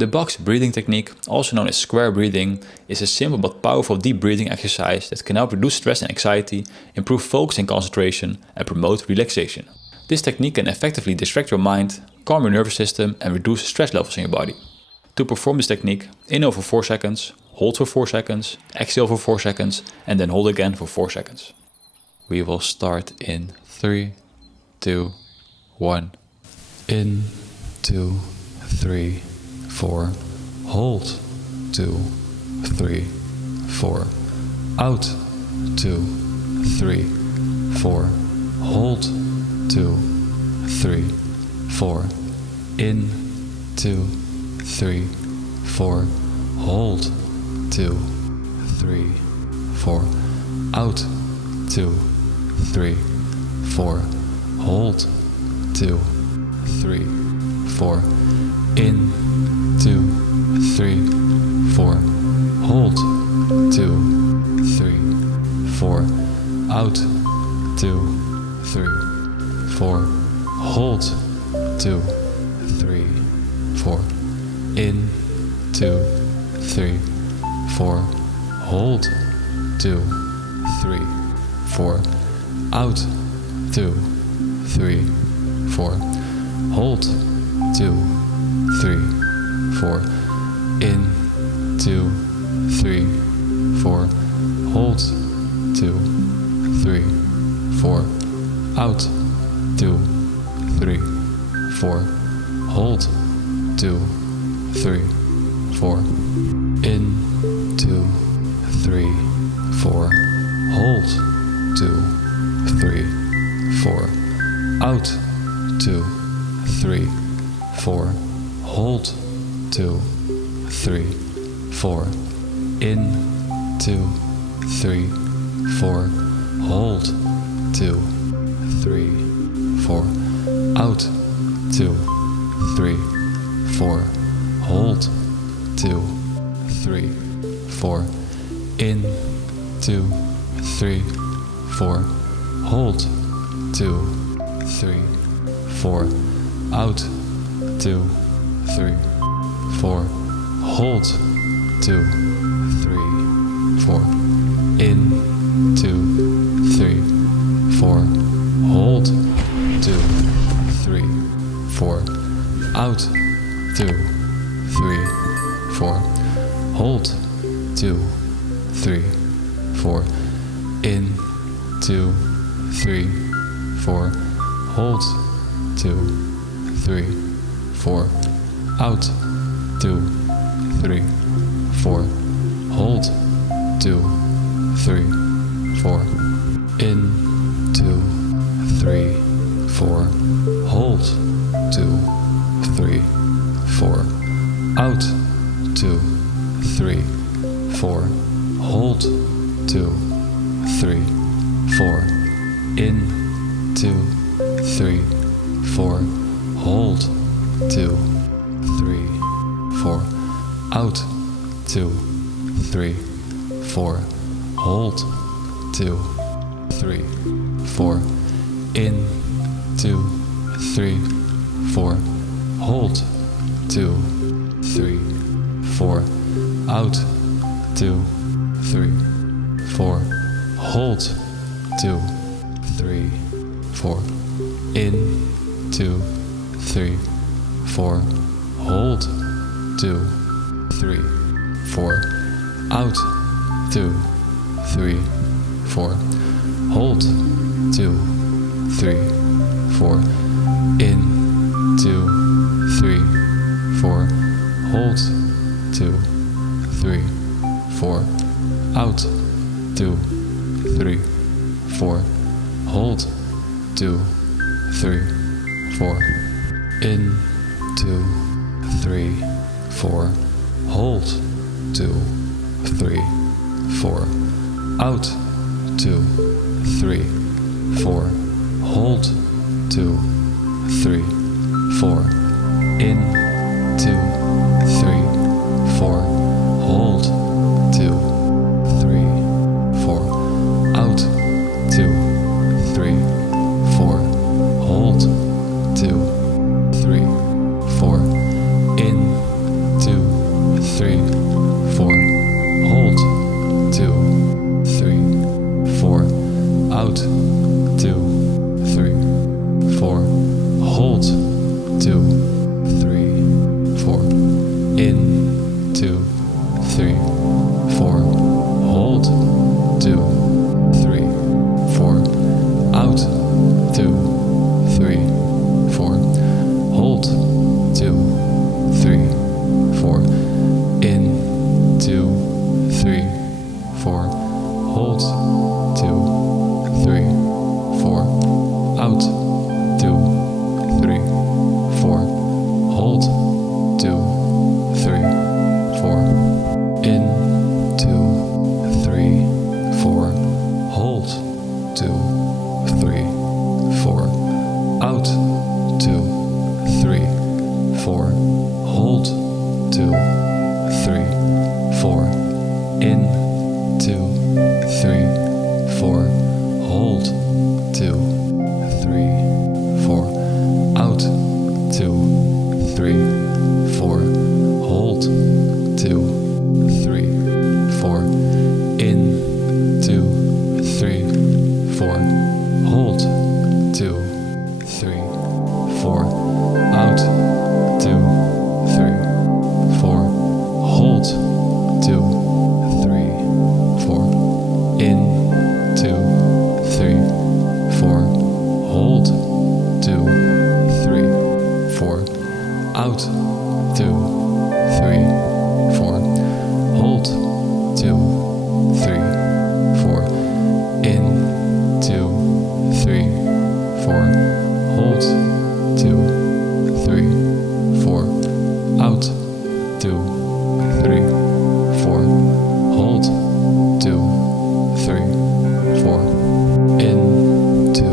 The box breathing technique, also known as square breathing, is a simple but powerful deep breathing exercise that can help reduce stress and anxiety, improve focus and concentration, and promote relaxation. This technique can effectively distract your mind, calm your nervous system, and reduce stress levels in your body. To perform this technique, inhale for 4 seconds, hold for 4 seconds, exhale for 4 seconds, and then hold again for 4 seconds. We will start in 3, 2, 1. In, 2, 3, 4. Hold, 2, 3, 4. Out, 2, 3, 4. Hold, 2, 3, 4. In, 2, 3, 4. Hold, 2, 3, 4. Out, 2, 3, 4. Hold, 2, 3, 4. In, 2, 3, 4. Hold, 2, 3, 4. Out, 2, 3, 4. Hold, 2, 3, 4. In, 2, 3, 4. Hold, 2, 3, 4. Out, 2, 3, 4. Hold, 2, 3, 4. In, 2, 3, 4. Hold, 2, 3, 4. Out, 2, 3, 4. Hold, 2, 3, 4. In, 2, 3, 4. Hold, 2, 3, 4. Out, 2, 3, 4. Hold, 2, 3, 4. In, 2, 3, 4. Hold, 2, 3, 4. Out, 2, 3, 4. Hold, 2, 3, 4. In, 2, 3, 4. Hold, 2, 3, 4. Out, 2, 3, 4. Hold, 2, 3, 4. In, 2, 3, 4. Hold, 2, 3, 4. Out, 2, 3, 4. Hold, 2, 3, 4. In, 2, 3, 4. Hold, 2, 3, 4. Out, 2, 3, 4. Hold, 2, 3, 4. In, 2, 3, 4. Hold, 2, 3, 4. Out, 2, 3, 4. Hold, 2, 3, 4. In, 2, 3, 4. Hold, 2, 3, 4. Out, 2, 3, 4. Hold, 2, 3, 4. In, 2, 3, 4. Hold, 2, 3, 4. Out, 2, 3, 4. Hold, 2, 3, 4. In, 2, 3, 4. Hold, 2, 3, 4. Out, 2, 3, 4. Hold, 2, 3, 4. In, 2, 3, 4. Hold, 2, 3, 4. Out, 2, 3, 4. Hold, 2, 3, 4. In, 2, 3, 4. Hold, 2, 3, 4. Out, 2, 3, 4. Hold, 2, 3, 4. In, 2, 3, 4. Hold, 2, 3, 4. Out, 2, 3, 4. Hold, 2, 3, 4. In, 2, In, 2, 3, 4. Hold, 2, 3, 4. Out, 2, 3, 4. Hold, 2, 3, 4. In, 2, 3, 4. Hold, 2, 3, 4. Out, 2, 3, 4. Hold, 2, 3, 4. In, 2, 3, 4. Hold, 2, 3, 4. Out, 2, 3, 4. Hold, 2, 3, 4. In, 2, 3, 4. Hold, 2, 3, 4. Out, 2, 3, 4. Hold, 2, 3, 4. In, 2, 3, 4. Hold, 2, 3, 4. Out, 2, 3, 4. Hold, 2, 3, 4. In, 2, 3, 4. Hold, 2, 3, 4. Out, 2, 3, 4. Hold, 2, 3, 4. In, 2, 3, 4. Hold, 2, 3, 4. Out, 2, 3, 4. Hold, 2, 3, 4. In, 2, 3, 4. Hold, 2, 3, 4. Out, 2, 3, 4. Hold, 2, 3, 4. In, 2,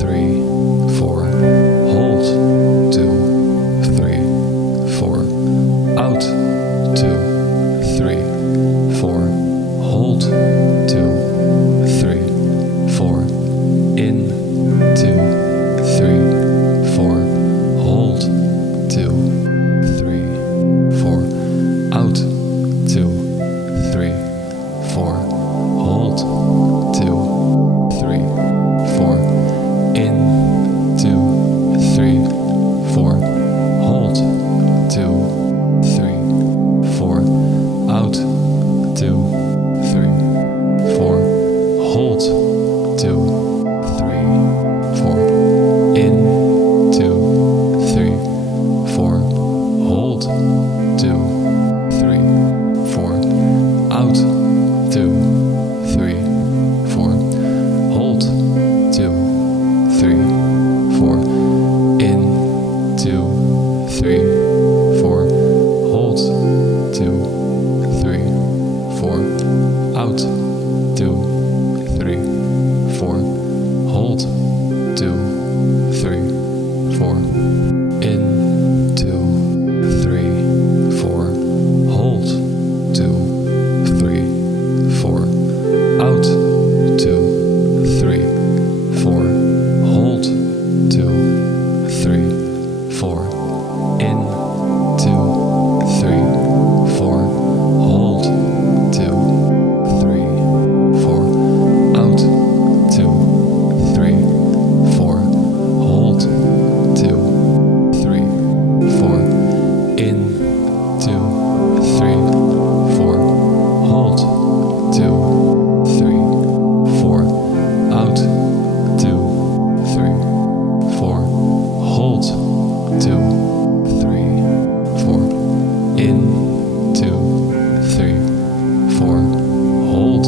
3, 4. Hold, 2, 3, 4. Out, 2, 3, 4. Hold, 2, 3, 4. In, 2, 3, 4. Hold, 2, 3, 4. Out, 2, 3, 4. Hold, 2, 3, 4. In, 2, 3, 4. Hold, 2, 3, 4. Out, 2, 3, 4. Hold, 2, 3, 4. In, 2, 3, 4. Hold, 2, 3, 4. Out, 2, 3, 4. Hold, 2, 3, 4. In, 2, 3, 4. Hold, 2, 3, 4. Out, 2, 3, 4. Hold, 2, 3, 4. In, 2, 3, 4. Hold, 2, 3, 4. Out, 2, 3, 4. Hold, 2, 3, 4. In, 2, 3, 4. Hold, 2, 3, 4. Out, 2, 3, 4. Hold, 2, 3, 4. In, 2, 3, 4. Hold,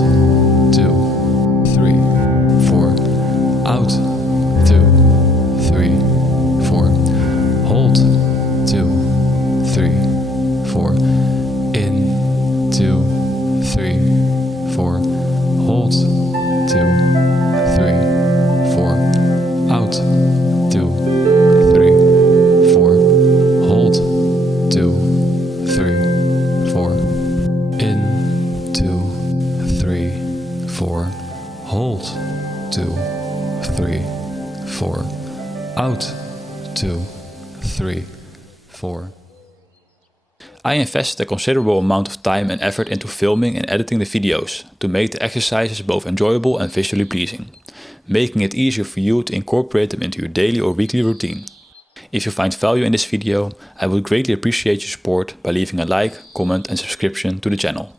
2, 3, 4. Out, 2, 3, 4. Hold, 2, 3, 4. In, 2, 3, 4. Hold, 2, 3, 4. Out, 2, 3, 4. Hold, 2, 3, 4. In, 2, 3, 4. Hold, 2, 3, 4. Out, 2, 3, 4. I invested a considerable amount of time and effort into filming and editing the videos to make the exercises both enjoyable and visually pleasing, making it easier for you to incorporate them into your daily or weekly routine. If you find value in this video, I would greatly appreciate your support by leaving a like, comment and subscription to the channel.